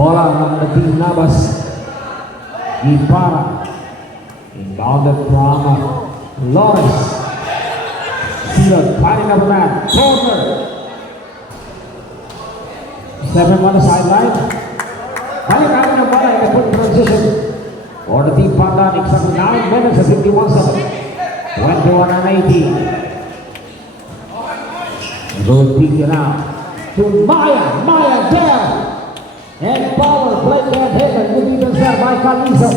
Bola ng Team Navas. Ipara. Inbounded from Lawrence. Sealed. Fighting up man. Corner. 7 on the sideline. Balik natin ang bola in a quick transition. For the Team Pandan, exactly 9 minutes and 51 seconds. 21 and 18. Good pick now to Maya. Maya there. And power play can't hit it. Good defense there by Calizo.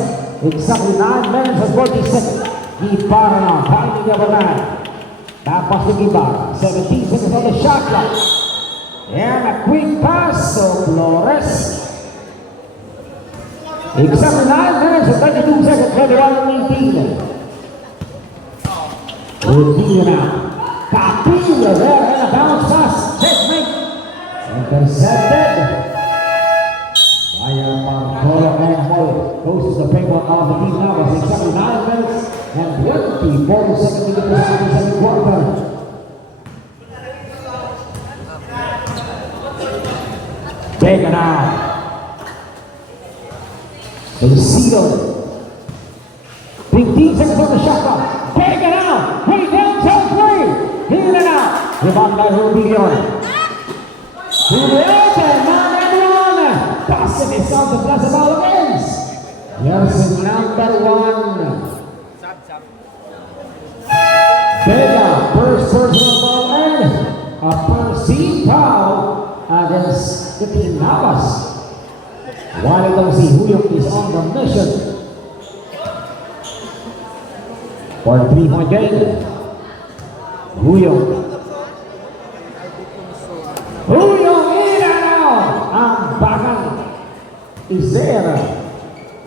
Exactly 9 minutes and 40 seconds. Ipara now. Finding the man. Tapos ni Ibarra. 17 seconds on the shot clock. And a quick pass to Flores. Exactly 9 minutes and 32 seconds. 21 and 18. Rodillo now. Capillo there and a bounce pass. Checkmate. Intercepted. Ryan Marcolo and Hall goes to the paintball of the Team Navas. Exactly 9 minutes and 24 seconds into the second quarter. Vega now. Lucido. 15 seconds on the shot clock. Vega now. Way downtown play. In and out. Rebound by Rodillo. To the open. Man and one. Passing is on the plus of all against. Yes, number 1. Vega. First personal ball and a perceived foul against the Team Navas. While itong si Huyong is on the mission for the 3-point game. Huyong in and out. Ang bakal is there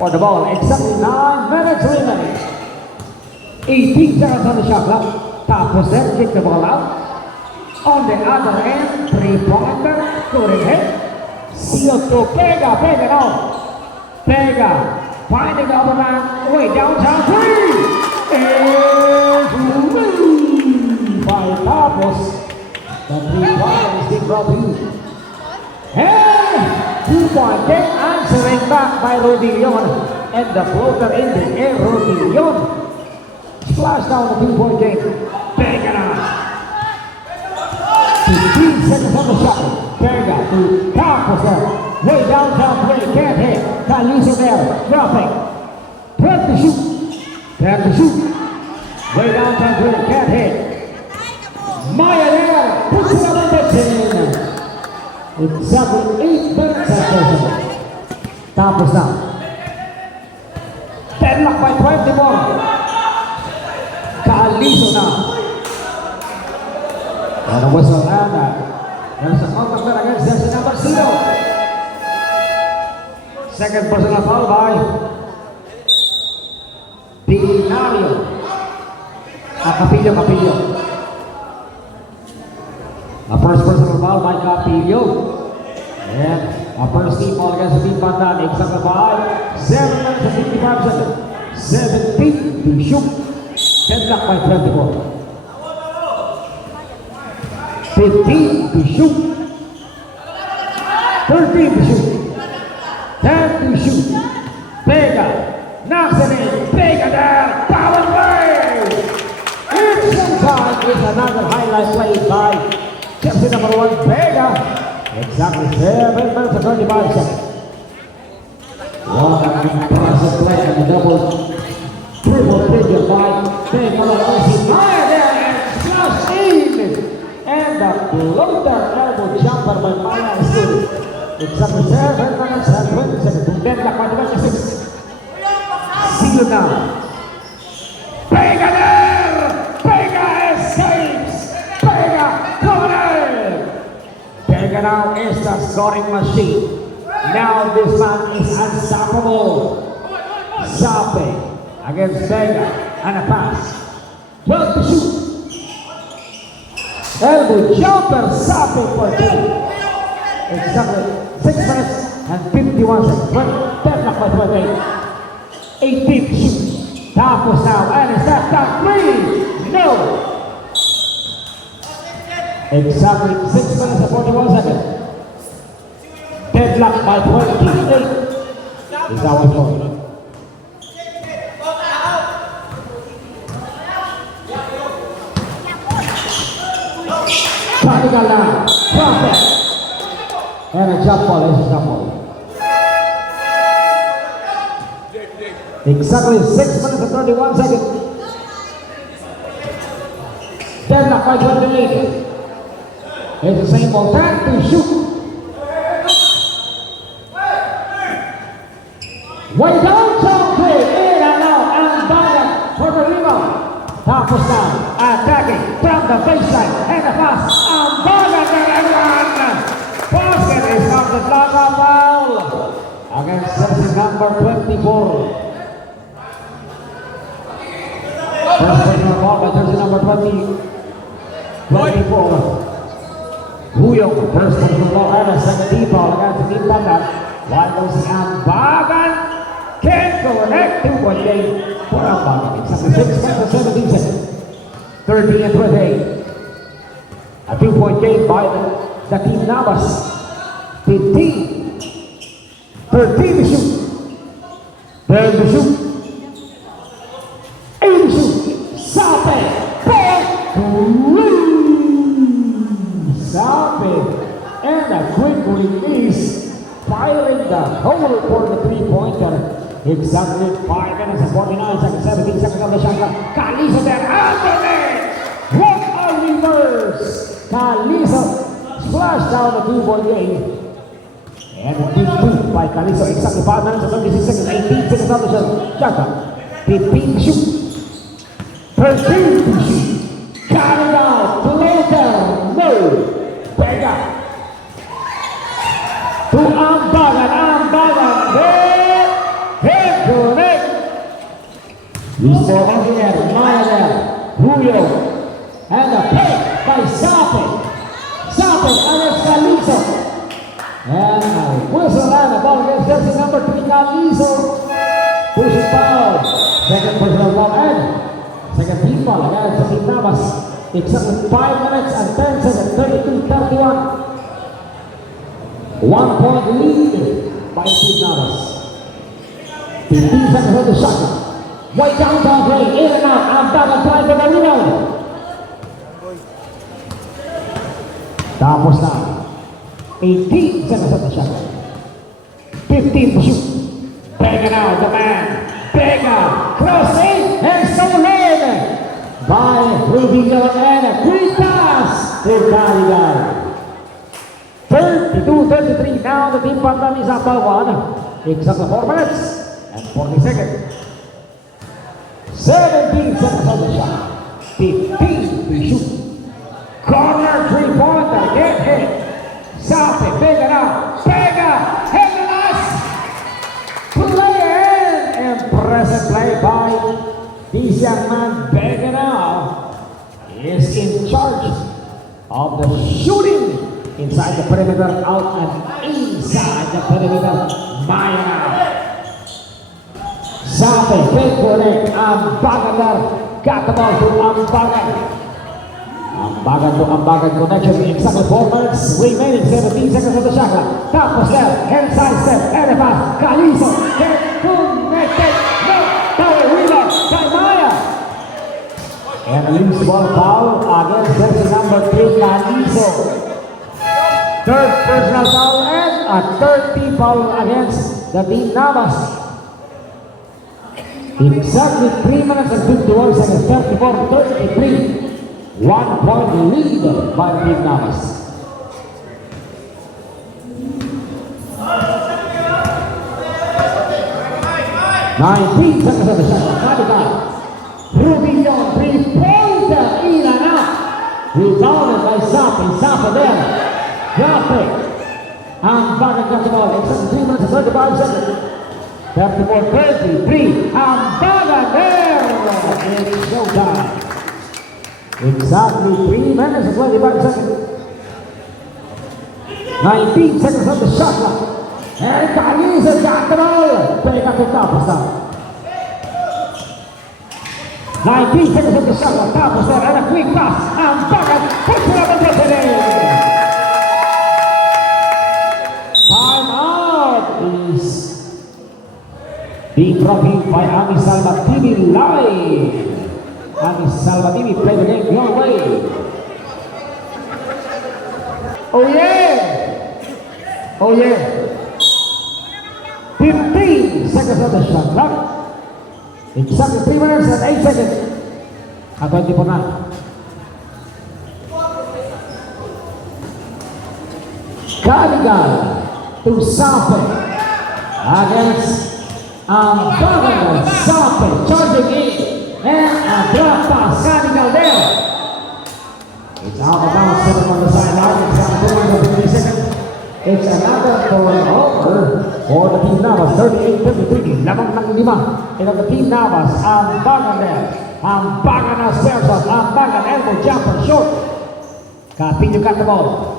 for the ball. Exactly 9 minutes remaining. 18 seconds on the shot clock. Tapos then kick the ball out. On the other end, 3-pointer, couldn't hit. Sealed to Vega. Vega now. Vega finding the other man. Way downtown 3. And by Tapos. The 3-pointer is being brought to you. And 2-point game answering back by Rodillon. And the floater in the air, Rodillon. Splash down the 2-point game. Vega now. 15 seconds on the shot. Vega to Tapos there. Way downtown play, can't hit. Calizo there, dropping. Prep to shoot. Prep to shoot. Way downtown play, can't hit. Maya there, puts it up in the 10. Exactly 8 minutes at present. Tapos now. Deadlock by 21. Calizo now. And a whistle and there's a contact there against jersey number 0. Second personal foul by Pinario. Capillo. A first personal foul by Capillo. And a first team ball against the Team Pandan. Exactly by 7 minutes and 55 seconds. 17 to shoot. Deadlock by 24. 15 to shoot. 13 to shoot. 10 to shoot. Vega knocks it in. Vega there. Power play. It's time is another highlight play by jersey number 1, Vega. Exactly 7 minutes and 25 seconds. One impressive play and a triple figure by Vega. Maya there and slash in. And the floater elbow jumper by Maya is good. Exactly 7 minutes and 20 seconds. Deadlock by 26. Sealed now. Vega there! Vega escapes! Vega corner! Vega now is the scoring machine. Now this man is unstoppable. Sape against Vega and a pass. 12 to shoot. Elbow jumper, Sape for 2. Exactly 6 minutes and 51 seconds. Deadlock by 28. 18 shoot. Tapos now, and is that time 3? No. Exactly 6 minutes and 41 seconds. Deadlock by 28 is our score. Vertical line, perfect. And a jump ball, it's a jump ball. Exactly 6 minutes and 31 seconds. Deadlock by 28. It's the same ball. Time to shoot. Way down, so play. In and out. And back for the rebound. Tapos na. Attacking from the baseline. And the pass. And back and one. Basket is on the block of foul. Against jersey number 24. First personal ball by jersey number 24. Huyong, first personal ball and a second deep ball against the deep ball. While goes the Ambagan, can't connect 2-point game for Ambagan. It's 6 minutes and 17 seconds. 30 and 28. A 2-point game by the team Navas. 15. 13 to shoot. 12 to shoot. 8 to shoot. Sape. Sape. And a quick release. Firing the hole for the three-pointer. Exactly 5 minutes and 49 seconds, 17 seconds on the shot clock. Calizo there, Anthony! What a reverse! Calizo splashed down the 2-point game. And a deep two by Calizo. Exactly 5 minutes and 36 seconds, 18 seconds on the shot clock. 15 to shoot. 13 to shoot. Carried out, Plater, no. Vega. To Ambagan, there, head connect. We saw Engineer, Maya, Julio, and a pick by Sape. Sape, Alex Calizo. And a whistle and a ball against jersey number 3, Calizo. Pushing foul. Second personal ball and second team ball against the team Navas. Exactly 5 minutes and 10 seconds, 32-31. 1 point lead by Team Navas. 15 seconds on the shot. Way downtown play, in and out, and back and try for the rebound. Tapos na. 18 seconds on the shot. 15 to shoot. Vega now, the man. Vega, crossing, and stolen by Rubio and a quick pass to Caligan. 32-33, now the team Pandan is up by 1. Exactly 4 minutes and 40 seconds. 17 seconds on the shot. 15 to shoot. Corner 3-pointer, get hit. Sape, Vega now. Vega, hit the last. Play in. Impressive play by this young man. Vega now is in charge of the shooting. Inside the perimeter, out and inside the perimeter. Maya now. Sape, fake connect. Ambagan there. Got the ball to Ambagan. Ambagan connection. Exactly 4 minutes remaining. 17 seconds on the shot clock. Tapos there. Inside step. And a pass. Calizo. Get connected. No. Power rebound by Maya. And a loose ball foul against jersey number 3, Calizo. Third personal foul and a third team foul against the team Navas. Exactly 3 minutes and 51 seconds, 34-33. 1 point lead by team Navas. Nineteen seconds of the shot. Rubio, 3-pointer, in and out. Rebounded by Sape. Sape there. Drop it. Ambagan got the ball. It's 3 minutes and 35 seconds. 34-33. Ambagan there. It's showtime. Exactly 3 minutes and 25 seconds. 19 seconds on the shot clock. And Calizo got the ball. Vega to tapos na. 19 seconds on the shot clock. Tapos na. And a quick pass. Ambagan puts it up and gets it in. Time out. Being brought in by Ami Salva TV Live. Ami Salva TV, play the game your way. Oh yeah! Oh yeah! 15 seconds on the shot clock. Exactly 3 minutes and 8 seconds. At 24 na. Cadigal to Sape against Bagaman. Sape charging in and a drop pass. Cadigal there. It's out of bounds, 7 on the sideline. It's out of 50 seconds. It's another turnover for the Team Navas. 38-33. Lamang ng 5. And of the Team Navas, Bagan there. Bagan as Sersos. Bagan elbow jumper short. Capillo got the ball.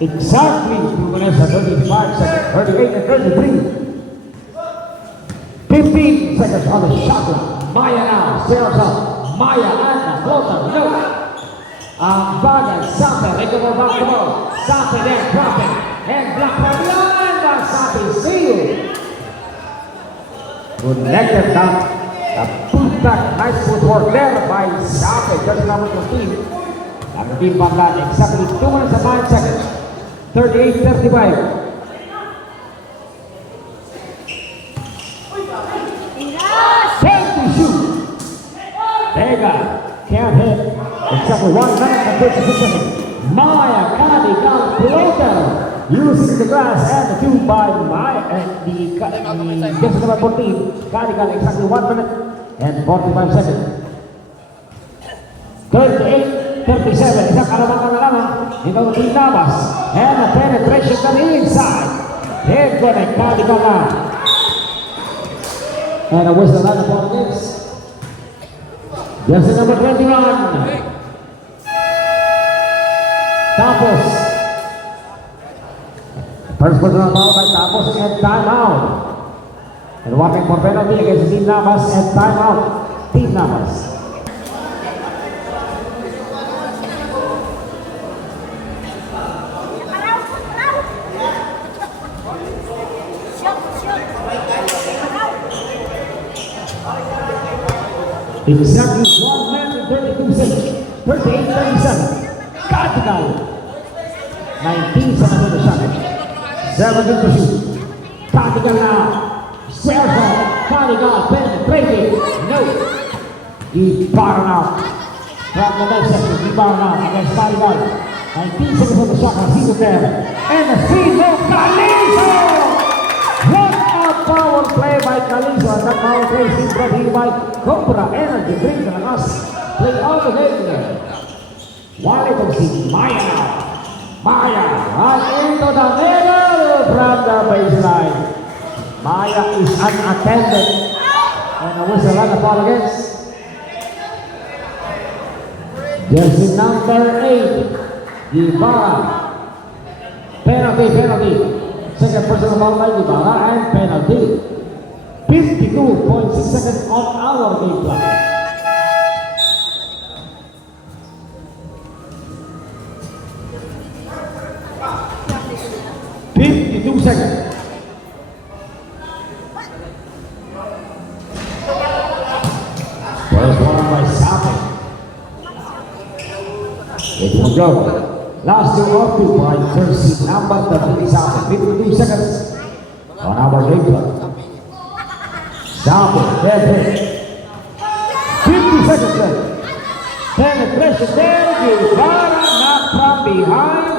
Exactly 2 minutes and 35 seconds. 38 and 33. 15 seconds on the shot clock. Maya now. Sersos. Maya and the floater. No. Bagan, Sape, recover back the ball. Sape there, drop it. And block by beyond. And Sape sealed. Good leg down. A put back, nice footwork there by Sape. Just number 15. Ang team Bagan, exactly 2 minutes and 9 seconds. 38-35. Time to shoot. Vega can't hit. Exactly 1 minute and 36 seconds. Maya Cadigal floater using the glass and the 2 by Maya and the just number 14. Cadigal exactly 1 minute and 45 seconds. 38-37. Isang kalamangan na lamang. Ito ang Team Navas. And the penetration to the inside. Here gonna Cadigal now. And a whistle on the ball against. Just number 21. Tapos. First personal foul by Tapos and timeout. And walking for penalty against Team Navas and timeout. Team Navas. Exactly 1 minute and 32 seconds. 38-37. Cadigal. 19 seconds on the shot. 17 to shoot. Cadigal now. Sergio. Cadigal penetrated. No. Ibarra now. From the left section. Ibarra now against Cadigal. 19 seconds on the shot. See it there. And the speed of Calizo. What a power play by Calizo. And that power play is brought here by Cobra Energy Drink and us. Play all the game there. While it comes in Maya now. Maya right into the middle from the baseline. Maya is unattended. And a whistle on the ball against. Jersey number 8. Ibarra. Penalty. Second personal foul by Ibarra and penalty. 52.6 seconds on our game clock. Seconds. First one by Sape. It will go. Last 2 of 2 by jersey number 13 Sape. 52 seconds on our game clock. Sape, dead hit. 50 seconds left. Penetration there. Ibarra not from behind.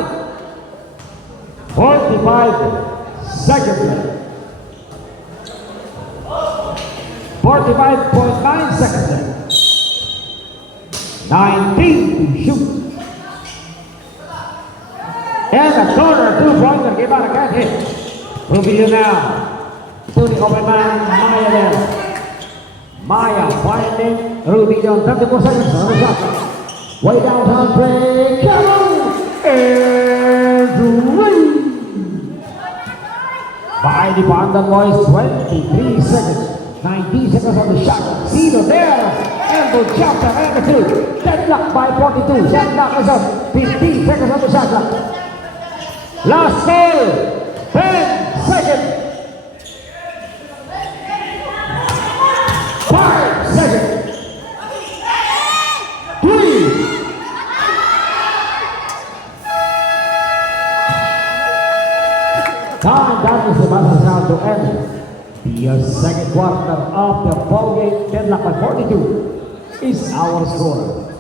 45 seconds left. 45.9 seconds left. 19 to shoot. And a corner 2-pointer. Ibarra can't hit. Rubio now. To the open man. Maya there. Maya finding Rubio. 34 seconds on the shot. Way downtown break. Come on. And win. By the Pandan boys, 23 seconds. 19 seconds on the shot. Zero there. Elbow jumper and the 2. Deadlock by 42. Deadlock is up. 15 seconds on the shot clock. Last ball. 10 seconds. 5 seconds. 3. Time that is about to sound to end. The second quarter of the ball game, 10 by 42 is our score.